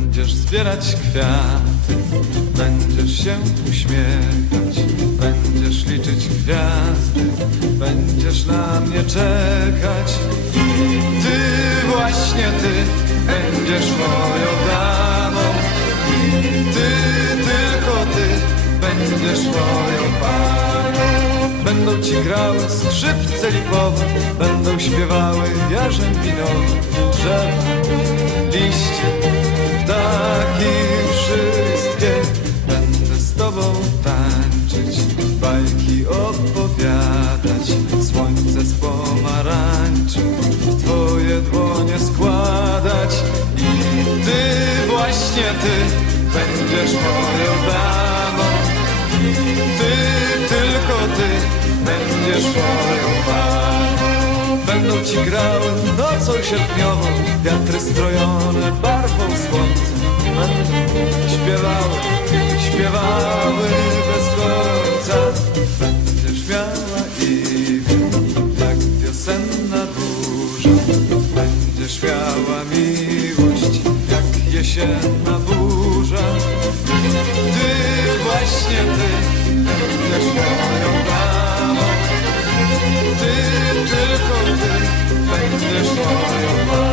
Będziesz zbierać kwiaty, będziesz się uśmiechać, będziesz liczyć gwiazdy, będziesz na mnie czekać. Ty, właśnie ty, będziesz moją damą. Ty, tylko ty, będziesz moją panią. Będą ci grały skrzypce lipowe, będą śpiewały jarzębinowe, drzewa, liście, ptaki wszystkie. Będę z tobą tańczyć, bajki opowiadać, słońce z pomarańczy w twoje dłonie składać. I ty, właśnie ty, będziesz moją damą. Ty, tylko ty, będziesz moją panią. Będą ci grały nocą sierpniową wiatry strojone barwą słońca. Będą śpiewały, śpiewały bez końca. Będziesz miała igrę jak wiosenna burza. Będziesz miała miłość jak jesienna burza. Ty, właśnie ty, będziesz moją damą. Ty, tylko ty, będziesz moją damą.